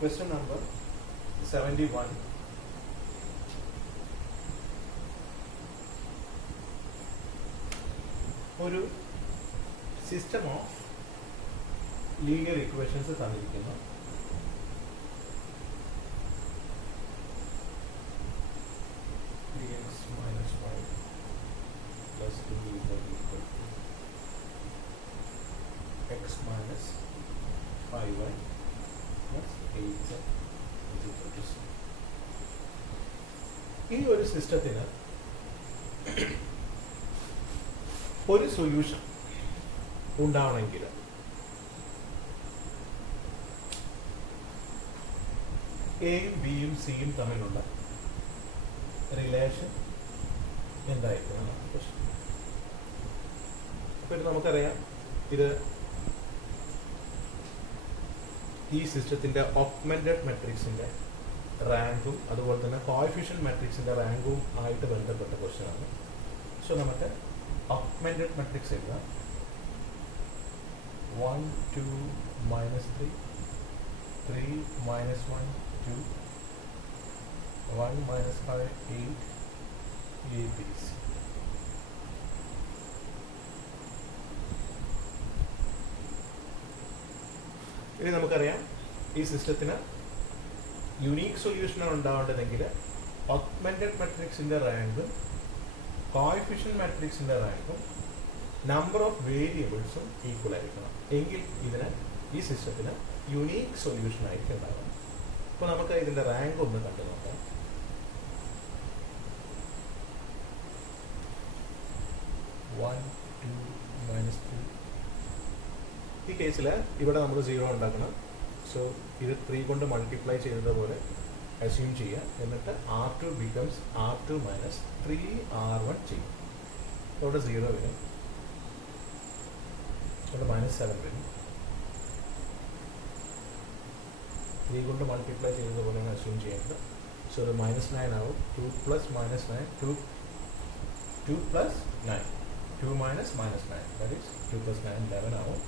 Question number 71. ഒരു system of linear equations തന്നിരിക്കുന്നു. dx minus y plus 2 is equal to x minus 5y plus 8z is equal to c. ഈ ഒരു സിസ്റ്റത്തിന് ഒരു solution ഉണ്ടാവണമെങ്കിൽ എയും ബിയും സിയും തമ്മിലുള്ള റിലേഷൻ എന്തായിരിക്കണം പ്രശ്നം. അപ്പോൾ നമുക്കറിയാം ഇത് ഈ സിസ്റ്റത്തിന്റെ ഓഗ്മെന്റഡ് മെട്രിക്സിന്റെ റാങ്കും അതുപോലെ തന്നെ കോഎഫിഷ്യന്റ് മെട്രിക്സിന്റെ റാങ്കും ആയിട്ട് ബന്ധപ്പെട്ട ക്വസ്റ്റ്യൻ ആണ്. സോ നമുക്ക് ഓഗ്മെന്റഡ് മെട്രിക്സ് എഴുതാം. 1 2 -3 3 -1 2 1 -5 8 a b c. ഇനി നമുക്കറിയാം ഈ സിസ്റ്റത്തിന് യുണീക്ക് സൊല്യൂഷനാണ് ഉണ്ടാവേണ്ടതെങ്കിൽ ഓഗ്മെന്റഡ് മെട്രിക്സിന്റെ റാങ്കും കോഎഫിഷ്യന്റ് മെട്രിക്സിന്റെ റാങ്കും നമ്പർ ഓഫ് വേരിയബിൾസും ഈക്വൽ ആയിരിക്കണം. എങ്കിൽ ഇതിന് ഈ സിസ്റ്റത്തിന് യുണീക്ക് സൊല്യൂഷൻ ആയിട്ട് ഉണ്ടാകും. അപ്പോൾ നമുക്ക് ഇതിന്റെ റാങ്ക് ഒന്ന് കണ്ടു നോക്കാം. ഈ കേസിൽ ഇവിടെ നമ്മൾ 0 ഉണ്ടാക്കണം. സോ ഇത് 3 കൊണ്ട് മൾട്ടിപ്ലൈ ചെയ്തതുപോലെ അസ്യൂം ചെയ്യുക. എന്നിട്ട് R2 becomes R2 minus 3R1 ചെയ്യും. ഇവിടെ 0 വരും, ഇവിടെ -7 വരും. 3 കൊണ്ട് മൾട്ടിപ്ലൈ ചെയ്തതുപോലെയാണ് അസ്യൂം ചെയ്യേണ്ടത്. സോ ഇത് -9 ആവും. 2 + -9 2 + 9 2 - -9 ദാറ്റ് ഈസ് 2 + 9 11 ആവും.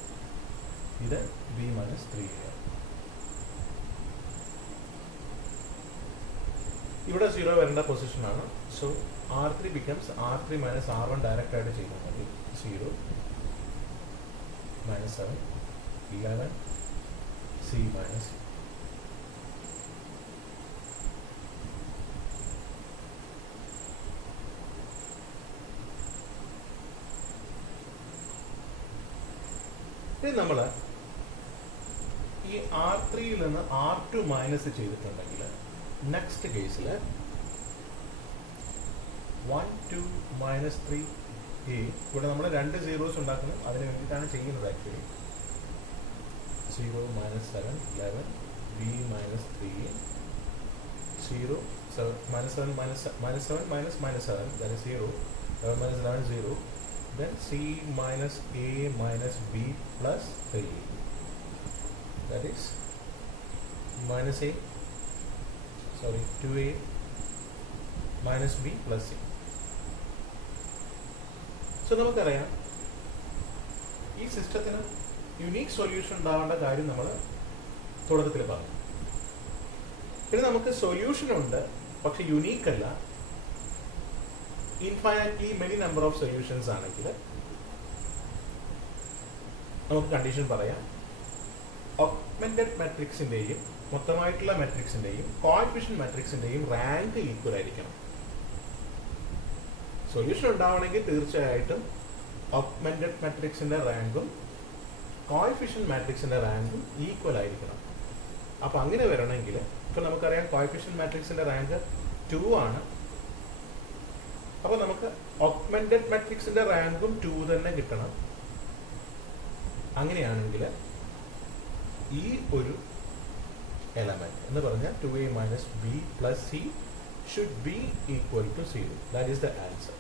ഇത് b - 3 ആണ്. ഇവിടെ 0 വരേണ്ട പൊസിഷനാണ്. So R3 becomes R3 minus R1 direct ആയിട്ട് ചെയ്താൽ മതി. 0 -7 11 c മൈനസ് നമ്മൾ ഈ R3യിൽ നിന്ന് R2 മൈനസ് ചെയ്തിട്ടുണ്ടെങ്കിൽ നെക്സ്റ്റ് കേസിൽ 1 2 -3 a ഇവിടെ നമ്മൾ 2 zeros ഉണ്ടാക്കുന്നു. അതിന് വേണ്ടിയിട്ടാണ് ചെയ്യുന്നത്. Actually 0 -7 11 b -3 0 7 -7 -7 that is 0 11 0 then c minus a minus b plus 3 that is minus a 2a minus b plus c. So നമുക്കറിയാം ഈ സിസ്റ്റത്തിന് യുണീക്ക് സൊല്യൂഷൻ ഉണ്ടാവേണ്ട കാര്യം നമ്മൾ തുടക്കത്തിൽ പറഞ്ഞു. പിന്നെ നമുക്ക് സൊല്യൂഷൻ ഉണ്ട്, പക്ഷെ യുണീക്ക് അല്ല. ഇൻഫൈനറ്റ്ലി മെനി നമ്പർ ഓഫ് സൊല്യൂഷൻസ് ആണെങ്കിൽ നമുക്ക് കണ്ടീഷൻ പറയാം. ഓഗ്മെന്റഡ് മെട്രിക്സിന്റെയും മൊത്തമായിട്ടുള്ള മെട്രിക്സിന്റെയും കോഎഫിഷ്യന്റ് മെട്രിക്സിന്റെയും റാങ്ക് ഈക്വൽ ആയിരിക്കണം. സൊല്യൂഷൻ ഉണ്ടാവണമെങ്കിൽ തീർച്ചയായിട്ടും ഓഗ്മെന്റഡ് മെട്രിക്സിന്റെ റാങ്കും കോഎഫിഷ്യന്റ് മാട്രിക്സിന്റെ റാങ്കും ഈക്വൽ ആയിരിക്കണം. അപ്പൊ അങ്ങനെ വരണമെങ്കിൽ ഇപ്പൊ നമുക്കറിയാം കോഎഫിഷ്യന്റ് മാട്രിക്സിന്റെ റാങ്ക് 2 ആണ്. അപ്പൊ നമുക്ക് ഓഗ്മെന്റഡ് മെട്രിക്സിന്റെ റാങ്കും 2 തന്നെ കിട്ടണം. അങ്ങനെയാണെങ്കിൽ ഈ ഒരു എലമെന്റ് എന്ന് പറഞ്ഞാൽ 2a minus b plus c should be equal to 0. That is the answer.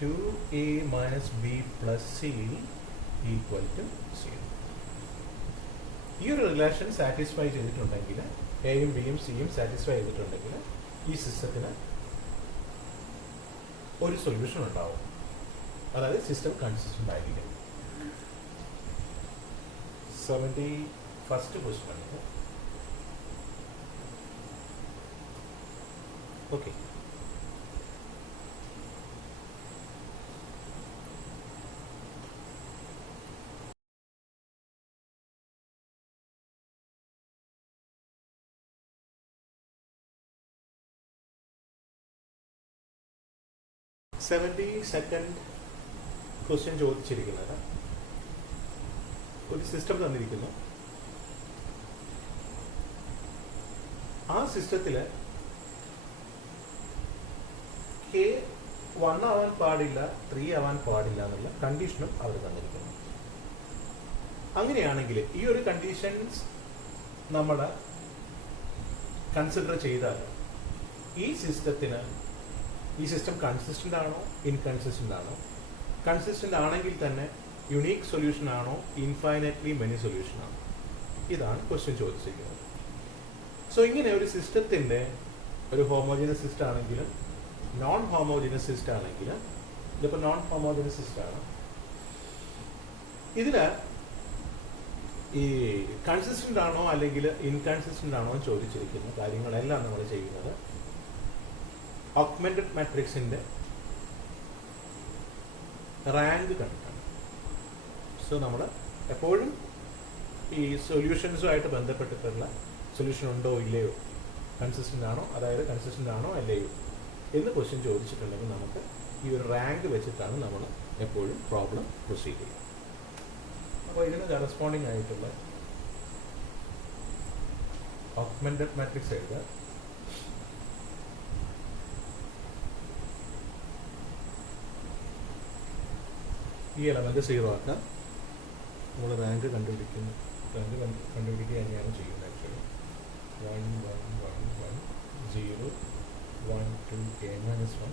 2a minus b plus c equal to 0. ഈ ഒരു റിലേഷൻ സാറ്റിസ്ഫൈ ചെയ്തിട്ടുണ്ടെങ്കിൽ, എയും ബിയും സിയും സാറ്റിസ്ഫൈ ചെയ്തിട്ടുണ്ടെങ്കിൽ ഈ സിസ്റ്റത്തിന് ഒരു സൊല്യൂഷൻ ഉണ്ടാവും. അതായത് സിസ്റ്റം കൺസിസ്റ്റന്റ് ആയിരിക്കും. 71st question. Okay. Second question ചോദിച്ചിരിക്കുന്നത്, ഒരു സിസ്റ്റം തന്നിരിക്കുന്നു. ആ സിസ്റ്റത്തിൽ കെ 1 ആവാൻ പാടില്ല, 3 ആവാൻ പാടില്ല എന്നുള്ള കണ്ടീഷനും അവർ തന്നിരിക്കുന്നു. അങ്ങനെയാണെങ്കിൽ ഈ ഒരു കണ്ടീഷൻസ് നമ്മൾ കൺസിഡർ ചെയ്താൽ ഈ സിസ്റ്റം കൺസിസ്റ്റന്റ് ആണോ ഇൻകൺസിസ്റ്റന്റ് ആണോ? കൺസിസ്റ്റന്റ് ആണെങ്കിൽ തന്നെ യുണീക്ക് സൊല്യൂഷൻ ആണോ ഇൻഫൈനൈറ്റ്ലി മെനി സൊല്യൂഷൻ ആണോ? ഇതാണ് ക്വസ്റ്റ്യൻ ചോദിച്ചിരിക്കുന്നത്. സോ ഇങ്ങനെ ഒരു സിസ്റ്റത്തിന്റെ ഒരു ഹോമോജിനസ് സിസ്റ്റം ആണെങ്കിലും നോൺ ഹോമോജിനസ് സിസ്റ്റം ആണെങ്കിലും, ഇതിപ്പോൾ നോൺ ഹോമോജിനസ് സിസ്റ്റമാണ്, ഇതില് ഈ കൺസിസ്റ്റന്റ് ആണോ അല്ലെങ്കിൽ ഇൻകൺസിസ്റ്റന്റ് ആണോ എന്ന് ചോദിച്ചിരിക്കുന്ന കാര്യങ്ങളെല്ലാം നമ്മൾ ചെയ്യുന്നത് ഓഗ്മെന്റഡ് മാട്രിക്സിന്റെ റാങ്ക് കണ്ടിട്ടാണ്. സോ നമ്മൾ എപ്പോഴും ഈ സൊല്യൂഷൻസുമായിട്ട് ബന്ധപ്പെട്ടിട്ടുള്ള സൊല്യൂഷൻ ഉണ്ടോ ഇല്ലയോ, കൺസിസ്റ്റന്റ് ആണോ, അതായത് കൺസിസ്റ്റന്റ് ആണോ അല്ലയോ എന്ന് ക്വസ്റ്റ്യൻ ചോദിച്ചിട്ടുണ്ടെങ്കിൽ നമുക്ക് ഈ ഒരു റാങ്ക് വെച്ചിട്ടാണ് നമ്മൾ എപ്പോഴും പ്രോബ്ലം പ്രൊസീഡ് ചെയ്യുക. അപ്പോൾ ഇതിന് കറസ്പോണ്ടിങ് ആയിട്ടുള്ള ഓഗ്മെന്റഡ് മാട്രിക്സ് എഴുതുക. ഈ എലമെന്റ് 0 ആക്കാം. നമ്മൾ റാങ്ക് കണ്ടുപിടിക്കുക തന്നെയാണ് ചെയ്യുന്നത്. Actually 1 1 1 1 0 1 2 k-1.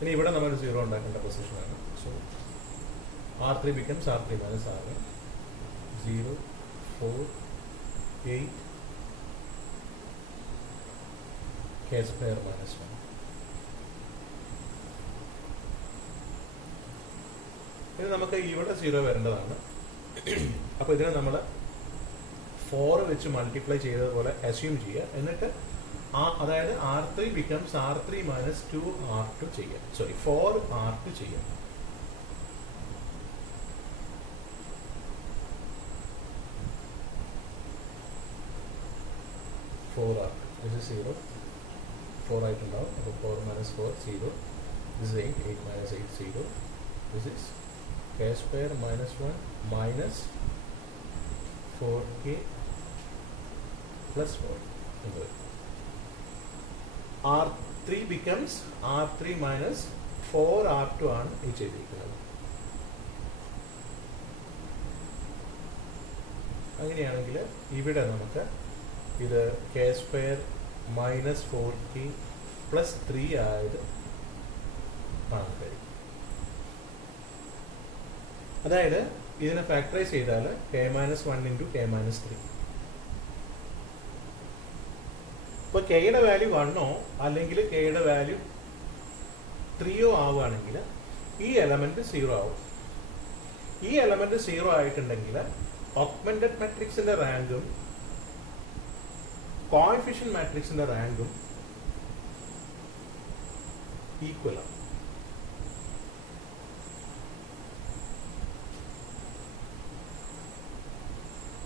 ഇനി ഇവിടെ നമ്മൾ 0 ഉണ്ടാക്കേണ്ട പൊസിഷനാണ്. So R3 becomes R3 minus R1. 0 4 8 k² minus 1. ഇത് നമുക്ക് ഇവിടെ 0 വരേണ്ടതാണ്. അപ്പോൾ ഇതിനെ നമ്മൾ 4 വെച്ച് മൾട്ടിപ്ലൈ ചെയ്തതുപോലെ അസ്യൂം ചെയ്യുക. എന്നിട്ട് അതായത് R3 becomes R3 minus 2R2 ചെയ്യുക. 4R2 ചെയ്യുക. This is 0. 4 ആയിട്ടുണ്ടാവും. അപ്പോൾ 4 minus 4 0. This is 8. 8 minus 8 0. This is k² minus 1 minus 4k plus 4. R3 becomes R3 minus 4R2 ആണ് ഈ ചെയ്തിരിക്കുന്നത്. അങ്ങനെയാണെങ്കിൽ ഇവിടെ നമുക്ക് ഇത് k² minus 4k plus 3 ആയത് കാണാൻ കഴിയും. അതായത് ഇതിനെ ഫാക്ടറൈസ് ചെയ്താൽ k-1 into k-3. ഇപ്പോൾ കെയുടെ വാല്യൂ 1 അല്ലെങ്കിൽ കെയുടെ വാല്യൂ 3 ആവുകയാണെങ്കിൽ ഈ എലമെന്റ് 0 ആവും. ഈ എലമെന്റ് 0 ആയിട്ടുണ്ടെങ്കിൽ ഓഗ്മെന്റഡ് മാട്രിക്സിന്റെ റാങ്കും കോഎഫിഷ്യന്റ് മാട്രിക്സിന്റെ റാങ്കും ഈക്വൽ ആണ്.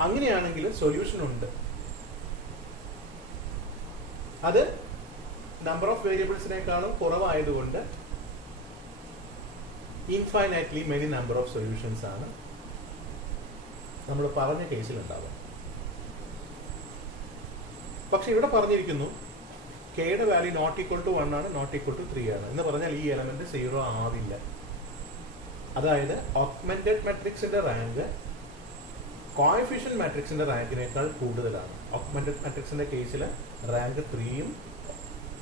അങ്ങനെയാണെങ്കിൽ സൊല്യൂഷൻ ഉണ്ട്. അത് നമ്പർ ഓഫ് വേരിയബിൾസിനേക്കാളും കുറവായതുകൊണ്ട് infinitely many number of solutions ആണ് നമ്മൾ പറഞ്ഞ കേസിൽ ഉണ്ടാവുക. പക്ഷെ ഇവിടെ പറഞ്ഞിരിക്കുന്നു കെയുടെ വാല്യൂ നോട്ട് ഈക്വൽ ടു 1 ആണ്, നോട്ട് ഈക്വൽ ടു 3 ആണ് എന്ന് പറഞ്ഞാൽ ഈ എലമെന്റ് 0 ആവില്ല. അതായത് ഓഗ്മെന്റഡ് മാട്രിക്സിന്റെ റാങ്ക് കോഎഫിഷ്യന്റ് മാട്രിക്സിന്റെ റാങ്കിനേക്കാൾ കൂടുതലാണ്. ഓഗ്മെന്റഡ് മാട്രിക്സിന്റെ കേസിൽ റാങ്ക് 3ഉം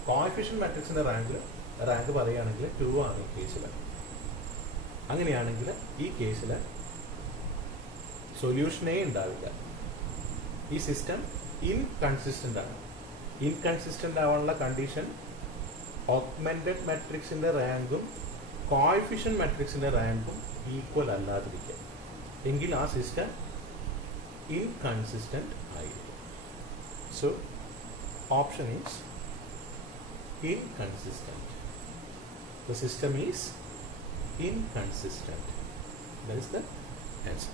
കോഎഫിഷ്യന്റ് മാട്രിക്സിന്റെ റാങ്ക് പറയുകയാണെങ്കിൽ 2 ആണ് ഈ കേസിൽ. അങ്ങനെയാണെങ്കിൽ ഈ കേസിൽ സൊല്യൂഷനേ ഉണ്ടാവില്ല. ഈ സിസ്റ്റം ഇൻകൺസിസ്റ്റന്റ് ആണ്. ഇൻകൺസിസ്റ്റന്റ് ആവാനുള്ള കണ്ടീഷൻ ഓഗ്മെന്റഡ് മാട്രിക്സിന്റെ റാങ്കും കോഎഫിഷ്യന്റ് മാട്രിക്സിന്റെ റാങ്കും ഈക്വൽ അല്ലാതിരിക്കുക. എങ്കിൽ ആ സിസ്റ്റം ഇൻകൺസിസ്റ്റന്റ് ആയിരിക്കും. So option is inconsistent. The system is inconsistent. That is the answer.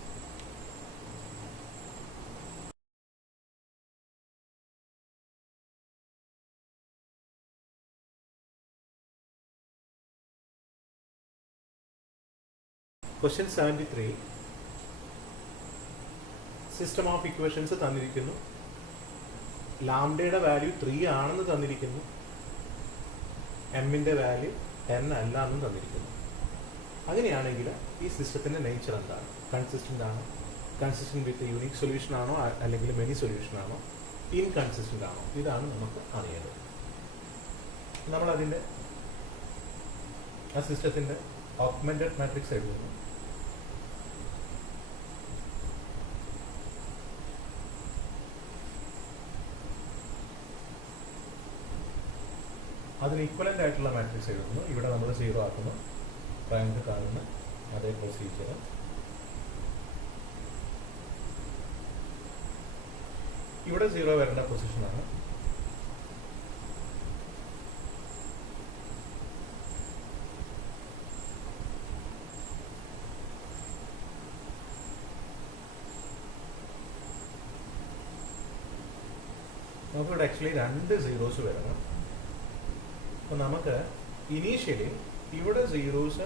Question 73. System of equations തന്നിരിക്കുന്നു. ലാംഡയുടെ വാല്യൂ 3 ആണെന്ന് തന്നിരിക്കുന്നു. എമ്മിൻ്റെ വാല്യൂ 10 അല്ല എന്നും തന്നിരിക്കുന്നു. അങ്ങനെയാണെങ്കിൽ ഈ സിസ്റ്റത്തിൻ്റെ നേച്ചർ എന്താണ്? കൺസിസ്റ്റൻ്റ് ആണോ? കൺസിസ്റ്റൻ്റ് വിത്ത് യൂണിക് സൊല്യൂഷൻ ആണോ? അല്ലെങ്കിൽ മെനി സൊല്യൂഷൻ ആണോ? ഇൻകൺസിസ്റ്റൻ്റ് ആണോ? ഇതാണ് നമുക്ക് അറിയേണ്ടത്. നമ്മളതിൻ്റെ ആ സിസ്റ്റത്തിൻ്റെ ഓഗ്മെന്റഡ് മാട്രിക്സ് എഴുതുന്നു. അതിന് ഈക്വലൻ്റ് ആയിട്ടുള്ള മാട്രിക്സ് എഴുതുന്നു. ഇവിടെ നമ്മൾ 0 ആക്കുന്നു. റാങ്ക് കാണുന്ന അതേ പ്രൊസീജിയർ. ഇവിടെ 0 വരേണ്ട പൊസിഷനാണ്. നമുക്കിവിടെ ആക്ച്വലി 2 zeros വരണം. അപ്പോൾ നമുക്ക് ഇനീഷ്യലി ഇവിടെ സീറോസ്,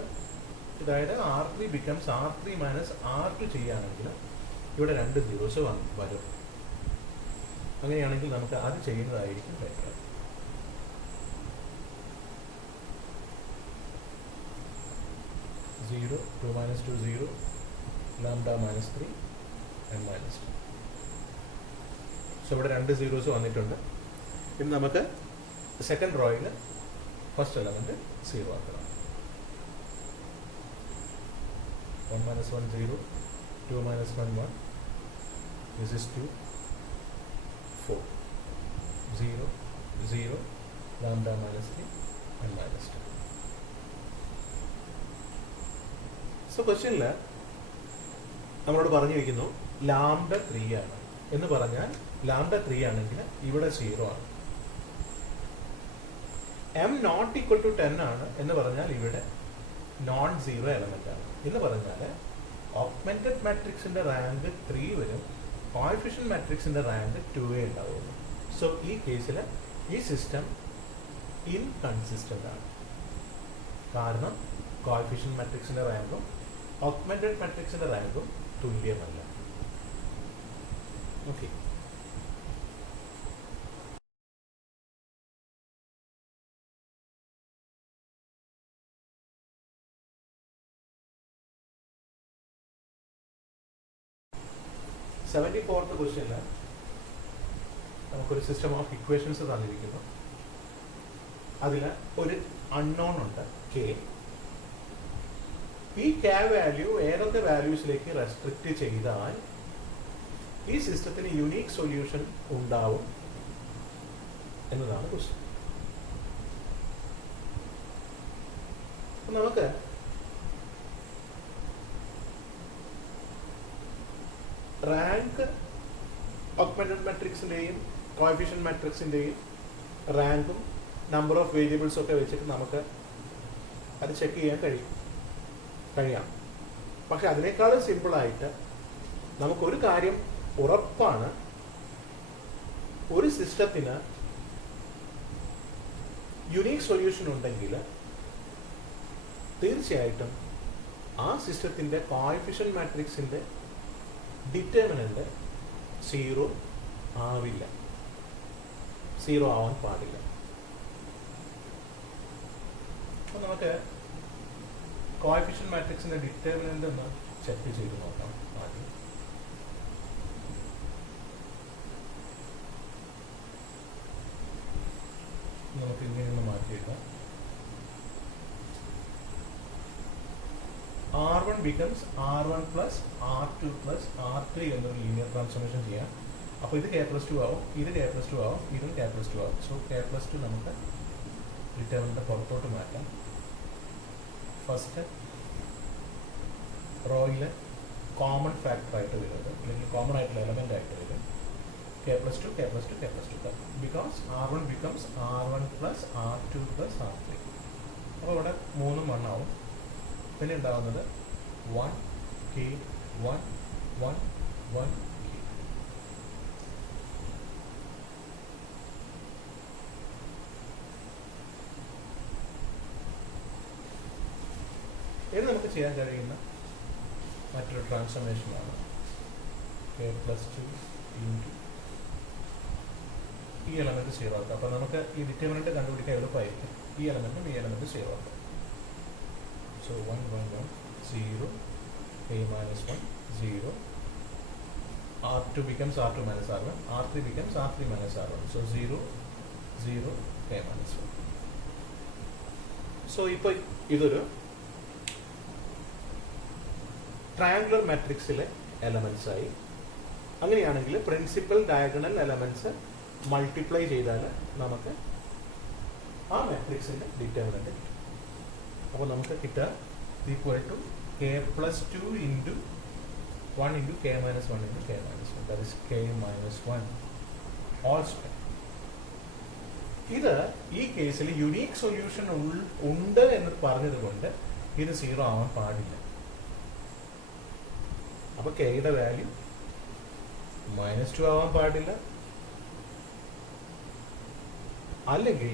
അതായത് R3 becomes R3 minus R2 ചെയ്യുകയാണെങ്കിൽ ഇവിടെ 2 zeros വരും. അങ്ങനെയാണെങ്കിൽ നമുക്ക് അത് ചെയ്യുന്നതായിരിക്കും better. Zero 2 minus 2 0 lambda minus 3 n minus 2. So ഇവിടെ 2 zeros വന്നിട്ടുണ്ട്. ഇനി നമുക്ക് സെക്കൻഡ് റോയിൽ ഫസ്റ്റ് എലമെന്റ് 0 ആക്കണം. 1 minus 1 0, 2 minus 1 1, this is 2, 4, 0, 0, lambda minus 3 and minus 2. So ക്വസ്റ്റ്യനിൽ നമ്മളോട് പറഞ്ഞു വയ്ക്കുന്നു ലാംഡ 3 ആണ് എന്ന് പറഞ്ഞാൽ ലാംഡ 3 ആണെങ്കിൽ ഇവിടെ 0 ആണ്. m നോട്ട് ഈക്വൽ ടു 10 ആണ് എന്ന് പറഞ്ഞാൽ ഇവിടെ നോൺ സീറോ എലമെന്റ് ആണ് എന്ന് പറഞ്ഞാൽ ഓഗ്മെന്റഡ് മാട്രിക്സിന്റെ റാങ്ക് 3 വരും, കോഎഫിഷ്യന്റ് മാട്രിക്സിന്റെ റാങ്ക് 2 ഉണ്ടാവുള്ളൂ. സോ ഈ കേസിൽ ഈ സിസ്റ്റം ഇൻകൺസിസ്റ്റന്റ് ആണ്. കാരണം കോഎഫിഷ്യന്റ് മാട്രിക്സിന്റെ റാങ്കും ഓഗ്മെന്റഡ് മാട്രിക്സിന്റെ റാങ്കും തുല്യമല്ല. ഓക്കെ. സെവൻറ്റി-ഫോർത്ത് ക്വസ്റ്റ്യനിൽ നമുക്കൊരു സിസ്റ്റം ഓഫ് ഇക്വേഷൻസ് തന്നിരിക്കുന്നു. അതിൽ ഒരു അൺനോൺ ഉണ്ട് k. ഈ k വാല്യൂ ഏതൊക്കെ വാല്യൂസിലേക്ക് റെസ്ട്രിക്റ്റ് ചെയ്താൽ ഈ സിസ്റ്റത്തിന് യുണീക് സൊല്യൂഷൻ ഉണ്ടാവും എന്നതാണ് ക്വസ്റ്റ്യൻ. നമുക്ക് റാങ്ക് ഓഗ്മെന്റഡ് മാട്രിക്സിന്റെയും കോഎഫിഷ്യന്റ് മാട്രിക്സിന്റെയും റാങ്കും നമ്പർ ഓഫ് വേരിയബിൾസും ഒക്കെ വെച്ചിട്ട് നമുക്ക് അത് ചെക്ക് ചെയ്യാൻ കഴിയാം. പക്ഷെ അതിനേക്കാളും സിമ്പിളായിട്ട് നമുക്കൊരു കാര്യം ഉറപ്പാണ്, ഒരു സിസ്റ്റത്തിന് യുണീക് സൊല്യൂഷൻ ഉണ്ടെങ്കിൽ തീർച്ചയായിട്ടും ആ സിസ്റ്റത്തിന്റെ കോഎഫിഷ്യന്റ് മാട്രിക്സിന്റെ ഡിറ്റർമിനന്റ് 0 ആവില്ല, 0 ആവാൻ പാടില്ല. അപ്പോൾ നമുക്ക് കോഎഫിഷ്യന്റ് മാട്രിക്സിന്റെ ഡിറ്റർമിനന്റ് ഒന്ന് ചെക്ക് ചെയ്ത് നോക്കാം. ആദ്യം നമുക്ക് ഇങ്ങനെ ഒന്ന് മാറ്റിയെടുക്കാം. R1 becomes R1 plus R2 plus R3 എന്നൊരു ലീനിയർ ട്രാൻസ്ഫോർമേഷൻ ചെയ്യാം. അപ്പോൾ ഇത് k+2 ആവും, ഇത് k+2 ആവും, ഇതും k+2 ആവും. സോ k+2 നമുക്ക് ഡിറ്റർമിനന്റ് പുറത്തോട്ട് മാറ്റാം. ഫസ്റ്റ് റോയിൽ കോമൺ ഫാക്ടർ ആയിട്ട് വരുന്നത് അല്ലെങ്കിൽ കോമൺ ആയിട്ടുള്ള എലമെന്റ് ആയിട്ട് വരും k plus 2, k plus 2, k plus 2. Because R1 becomes R1 plus R2 plus R3. അപ്പോൾ ഇവിടെ 3 1 ആവും. പിന്നെ ഉണ്ടാവുന്നത് 1 k 1 1 1 k. ഇത് നമുക്ക് ചെയ്യാൻ കഴിയുന്ന മറ്റൊരു ട്രാൻസ്ഫോർമേഷനാണ് k plus 2 into ഈ എലമെന്റ് 0 ആക്കാം. അപ്പോൾ നമുക്ക് ഈ ഡിറ്റർമിനന്റ് കണ്ടുപിടിക്കാൻ എളുപ്പമായിരിക്കും. ഈ എലമെന്റും ഈ എലമെന്റും 0 ആക്കാം. So 1 1 1 0 k minus 1 0 R2 becomes R2 minus R1, R3 becomes R3 minus R1. So 0 0 k minus 1. So ഇപ്പോൾ ഇതൊരു ട്രയാങ്കുലർ മാട്രിക്സിലെ എലമെന്റ്സ് ആയി. അങ്ങനെയാണെങ്കിൽ പ്രിൻസിപ്പൽ ഡയഗണൽ എലമെന്റ്സ് മൾട്ടിപ്ലൈ ചെയ്താൽ നമുക്ക് ആ മാട്രിക്സിന്റെ ഡിറ്റർമിനന്റ് കിട്ടും. അപ്പോൾ നമുക്ക് കിട്ടുക equal to k plus 2 into 1 into k minus 1 into k minus 1. That is k minus 1 all square. ഇത് ഈ കേസിൽ യുണീക്ക് സൊല്യൂഷൻ ഉണ്ട് എന്ന് പറഞ്ഞത് കൊണ്ട് ഇത് 0 ആവാൻ പാടില്ല. അപ്പോൾ കെയുടെ വാല്യൂ -2 ആവാൻ പാടില്ല, അല്ലെങ്കിൽ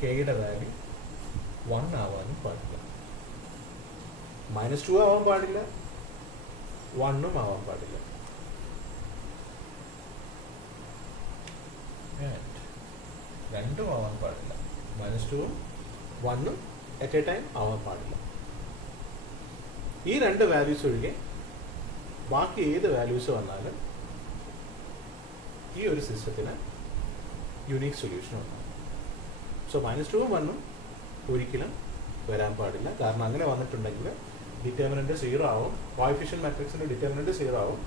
കെയുടെ വാല്യൂ 1 ആവാനും പാടില്ല. -2 ആവാൻ പാടില്ല, 1 ആവാൻ പാടില്ല. രണ്ടും ആവാൻ പാടില്ല. -2 1 അറ്റ് എ ടൈം ആവാൻ പാടില്ല. ഈ രണ്ട് വാല്യൂസ് ഒഴികെ ബാക്കി ഏത് വാല്യൂസ് വന്നാലും ഈ ഒരു സിസ്റ്റത്തിന് യുണീക്ക് സൊല്യൂഷൻ ഉണ്ടാകും. സോ -2 1 ഒരിക്കലും വരാൻ പാടില്ല. കാരണം അങ്ങനെ വന്നിട്ടുണ്ടെങ്കിൽ ഡിറ്റർമിനന്റ് 0 ആവും. കോഎഫിഷ്യന്റ് മാട്രിക്സിന്റെ ഡിറ്റർമിനന്റ് 0 ആവും.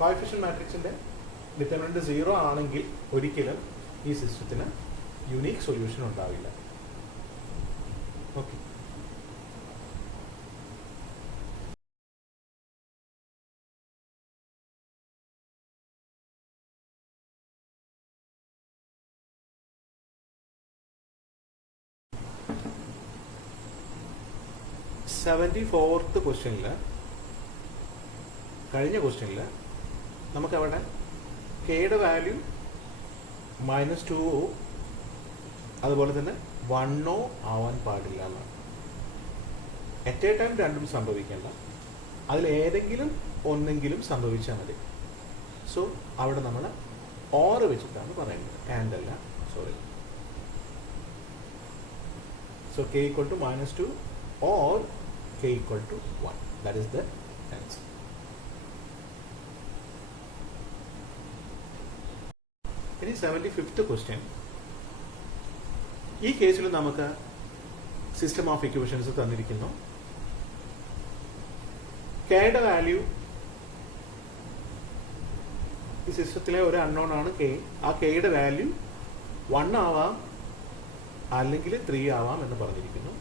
കോഎഫിഷ്യന്റ് മാട്രിക്സിന്റെ ഡിറ്റർമിനന്റ് 0 ആണെങ്കിൽ ഒരിക്കലും ഈ സിസ്റ്റത്തിന് യുണീക്ക് സൊല്യൂഷൻ ഉണ്ടാവില്ല. ഓക്കെ. സെവൻറ്റി-4th ക്വസ്റ്റ്യനിൽ, കഴിഞ്ഞ ക്വസ്റ്റ്യനിൽ നമുക്കവിടെ കെയുടെ വാല്യൂ -2 അതുപോലെ തന്നെ 1 ആവാൻ പാടില്ല എന്നാണ്. അറ്റ് എ ടൈം രണ്ടും സംഭവിക്കേണ്ട, അതിലേതെങ്കിലും ഒന്നെങ്കിലും സംഭവിച്ചാൽ മതി. സോ അവിടെ നമ്മൾ ഓർ വെച്ചിട്ടാണ് പറയുന്നത്, ആൻഡ് അല്ല. Sorry. So k equal to -2 or k equal to 1. That is the answer. ഇനി 75th ക്വസ്റ്റ്യൻ. ഈ കേസിൽ നമുക്ക് സിസ്റ്റം ഓഫ് ഇക്വേഷൻസ് തന്നിരിക്കുന്നു. കെയുടെ വാല്യൂ, ഈ സിസ്റ്റത്തിലെ ഒരു അൺനോൺ ആണ് കെ. ആ കെയുടെ വാല്യൂ 1 ആവാം അല്ലെങ്കിൽ 3 ആവാം എന്ന് പറഞ്ഞിരിക്കുന്നു.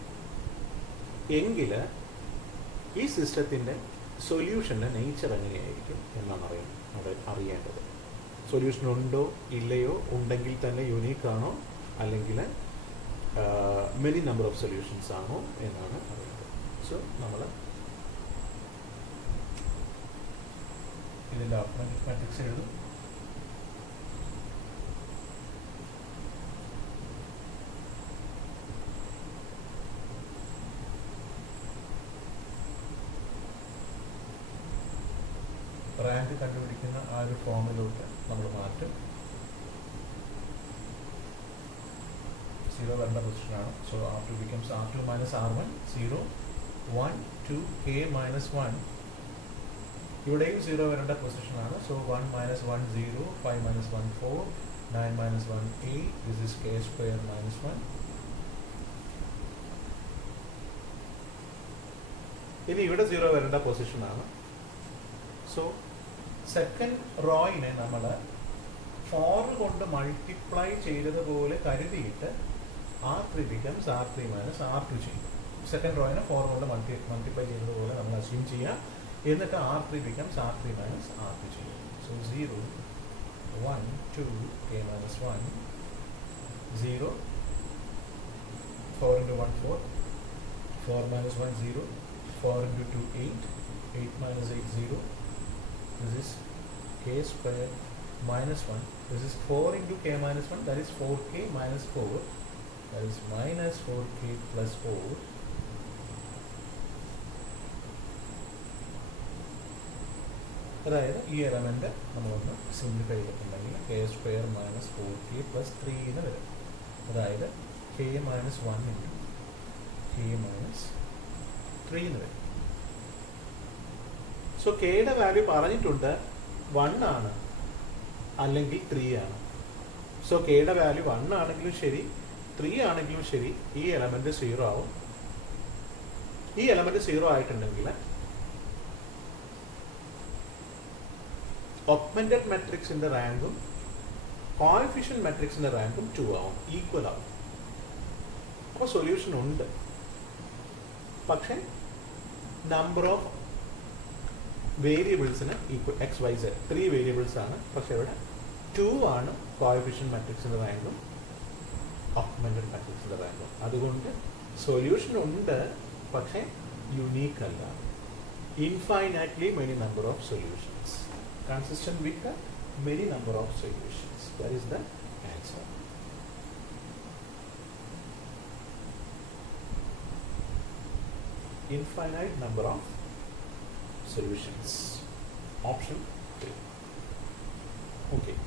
എങ്കിൽ ഈ സിസ്റ്റത്തിൻ്റെ സൊല്യൂഷൻ്റെ നേച്ചർ എങ്ങനെയായിരിക്കും എന്നാണ് അറിയേണ്ടത്. സൊല്യൂഷൻ ഉണ്ടോ ഇല്ലയോ, ഉണ്ടെങ്കിൽ തന്നെ യുണീക്ക് ആണോ അല്ലെങ്കിൽ മെനി നമ്പർ ഓഫ് സൊല്യൂഷൻസ് ആണോ എന്നാണ് അറിയേണ്ടത്. സോ നമ്മൾ ഇതിൻ്റെ അരിത്മെറ്റിക് മാട്രിക്സ് എഴുതും. റാങ്ക് കണ്ടുപിടിക്കുന്ന ആ ഒരു ഫോമിലോട്ട് നമ്മൾ മാറ്റും. 0 വരേണ്ട പൊസിഷനാണ്. So R2 becomes R2 minus R1, 0 1 2 k minus 1. ഇവിടെയും 0 വരേണ്ട പൊസിഷനാണ്. So 1 minus 1 0, 5 minus 1 4, 9 minus 1 8. This is k square minus 1. ഇനി ഇവിടെ 0 വരേണ്ട പൊസിഷനാണ്. സോ സെക്കൻഡ് റോയിനെ നമ്മൾ 4 കൊണ്ട് മൾട്ടിപ്ലൈ ചെയ്തതുപോലെ കരുതിയിട്ട് R3 becomes R3 minus R2 ചെയ്യും. സെക്കൻഡ് റോയിനെ 4 കൊണ്ട് മൾട്ടിപ്ലൈ ചെയ്തതുപോലെ നമ്മൾ അസ്യൂം ചെയ്യുക. എന്നിട്ട് R3 becomes R3 minus R2 ചെയ്യും. So 0, 1, 2, k minus 1, 0, 4 into 1, 4, 4 minus 1, 0, 4 into 2, 8, 8 minus 8, 0. This is k square minus 1. This is 4 into k minus 1, that is 4k minus 4, that is minus 4k plus 4. അതായത് ഈ element നമ്മളൊന്ന് simplify ചെയ്തിട്ടുണ്ടെങ്കിൽ K square minus 4k plus 3 എന്ന് വരും. അതായത് K minus 1 into K minus 3 എന്ന് വരും. So കെയുടെ വാല്യൂ പറഞ്ഞിട്ടുണ്ട് 1 ആണ് അല്ലെങ്കിൽ 3 ആണ്. സോ കെയുടെ വാല്യൂ 1 ആണെങ്കിലും ശരി 3 ആണെങ്കിലും ശരി ഈ എലമെൻറ്റ് 0 ആവും. ഈ എലമെൻറ്റ് 0 ആയിട്ടുണ്ടെങ്കിൽ ഓഗ്മെന്റഡ് മാട്രിക്സിന്റെ റാങ്കും കോഎഫിഷ്യന്റ് മാട്രിക്സിന്റെ റാങ്കും 2 ആവും, ഈക്വൽ ആവും. അപ്പോൾ സൊല്യൂഷൻ ഉണ്ട്. പക്ഷേ നമ്പർ ഓഫ് വേരിയബിൾസിന് ഈക്വൽ XYZ 3 വേരിയബിൾസ് ആണ്. പക്ഷെ ഇവിടെ 2 ആണ് കോഎഫിഷ്യന്റ് മാട്രിക്സിന്റെ റാങ്കും ഓഗ്മെന്റഡ് മാട്രിക്സിന്റെ റാങ്കും. അതുകൊണ്ട് സൊല്യൂഷൻ ഉണ്ട്, പക്ഷേ യുണീക്ക് അല്ല. Infinitely many number of solutions, consistent with the many number of solutions. That is the answer. Infinite number of solutions. Option 3. Okay.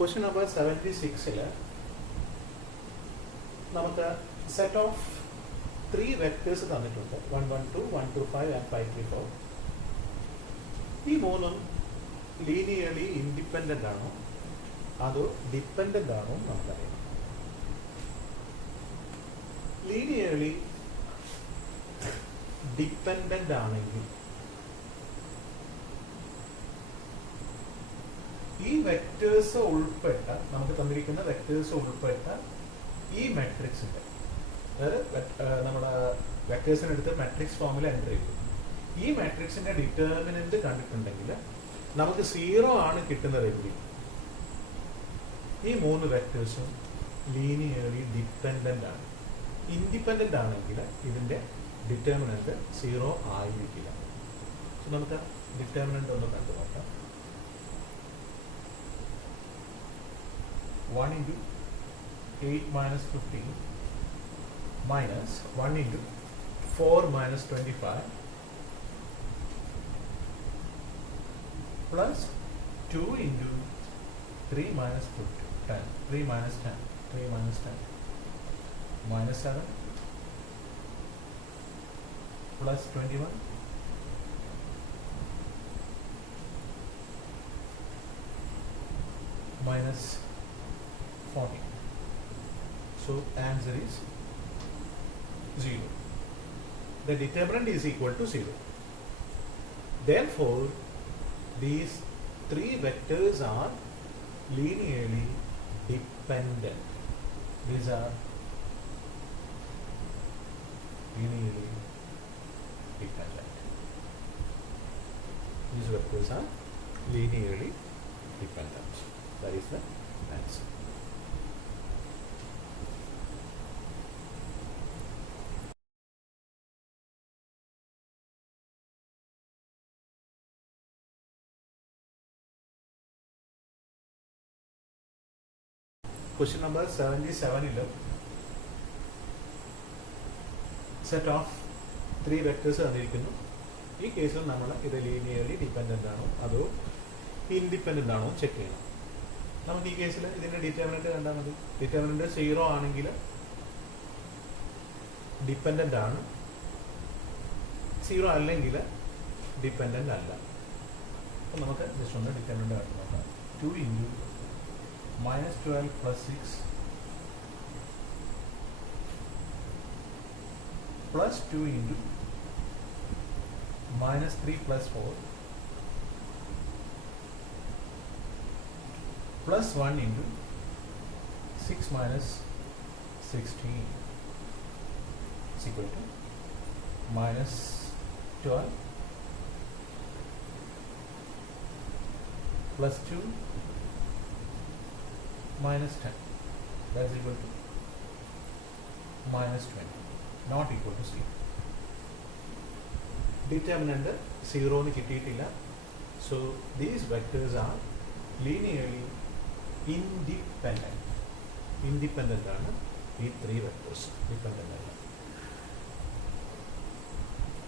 Question number 76 നമുക്ക് സെറ്റ് ഓഫ് 3 വെക്ടേഴ്സ് തന്നിട്ടുണ്ട്. 1, 1, 2, 1, 2, 5 and 5, 3, 4. ഈ മൂന്നും ലീനിയർലി ഇൻഡിപെൻഡൻ്റ് ആണോ അതോ dependent ആണോ നമുക്കറിയാം. Linearly dependent ആണെങ്കിൽ ഈ വെക്ടേഴ്സ് ഉൾപ്പെട്ട, നമുക്ക് തന്നിരിക്കുന്ന വെക്ടേഴ്സ് ഉൾപ്പെട്ട ഈ മാട്രിക്സിന്റെ, അതായത് നമ്മുടെ വെക്ടേഴ്സിനെടുത്ത് മാട്രിക്സ് ഫോമിൽ എൻ്റർ ചെയ്തു, ഈ മാട്രിക്സിന്റെ ഡിറ്റർമിനന്റ് കണ്ടിട്ടുണ്ടെങ്കിൽ നമുക്ക് 0 ആണ് കിട്ടുന്നതെങ്കിൽ ഈ 3 വെക്ടേഴ്സും ലീനിയർലി ഡിപ്പെൻഡൻ്റ് ആണ്. ഇൻഡിപെൻഡൻ്റ് ആണെങ്കിൽ ഇതിന്റെ ഡിറ്റർമിനന്റ് 0 ആയിരിക്കില്ല. സോ നമുക്ക് ഡിറ്റർമിനന്റ് ഒന്ന് കണ്ടു നോക്കാം. 1 into 8 minus 15 minus 1 into 4 minus 25 plus 2 into 3 minus 10, 3 minus 10, 3 minus 10 minus 7 plus 21 minus 40. So answer is 0. The determinant is equal to 0. Therefore, these 3 vectors are linearly dependent. These are linearly dependent. These vectors are linearly dependent. That is the answer. Question number 77 set of 3 vectors തന്നിരിക്കുന്നു. ഈ കേസിൽ നമ്മൾ ഇത് linearly dependent ആണോ അതോ independent ആണോ check ചെയ്യണം. നമുക്ക് ഈ കേസിൽ ഇതിൻ്റെ ഡിറ്റർമിനന്റ് കണ്ടാൽ മതി. ഡിറ്റർമിനന്റ് 0 ആണെങ്കിൽ ഡിപ്പെൻഡൻ്റ് ആണ്, 0 അല്ലെങ്കിൽ ഡിപ്പെൻഡൻ്റ് അല്ല. അപ്പം നമുക്ക് ജസ്റ്റ് ഒന്ന് ഡിറ്റർമിനന്റ് കണ്ടു നോക്കാം. 2 into minus 12 plus 6 plus 2 into minus 3 plus 4 plus 1 into 6 minus 16 is equal to minus 12 plus 2 minus 10, that's equal to minus 20, not equal to 0. Determinant 0 എന്ന് കിട്ടിയിട്ടില്ല. So these vectors are linearly independent. Independent ആണ് ഈ 3 vectors, ഡിപെൻഡൻ്റ് അല്ല.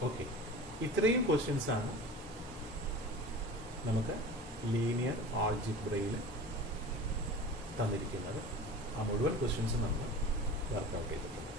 Okay, ഇത്രയും questions ആണ് നമുക്ക് linear ആൾജിബ്രയിൽ തന്നിരിക്കുന്നത്. ആ മുഴുവൻ ക്വസ്റ്റ്യൻസും നമ്മൾ വർക്കൗട്ട് ചെയ്തിട്ടുണ്ട്.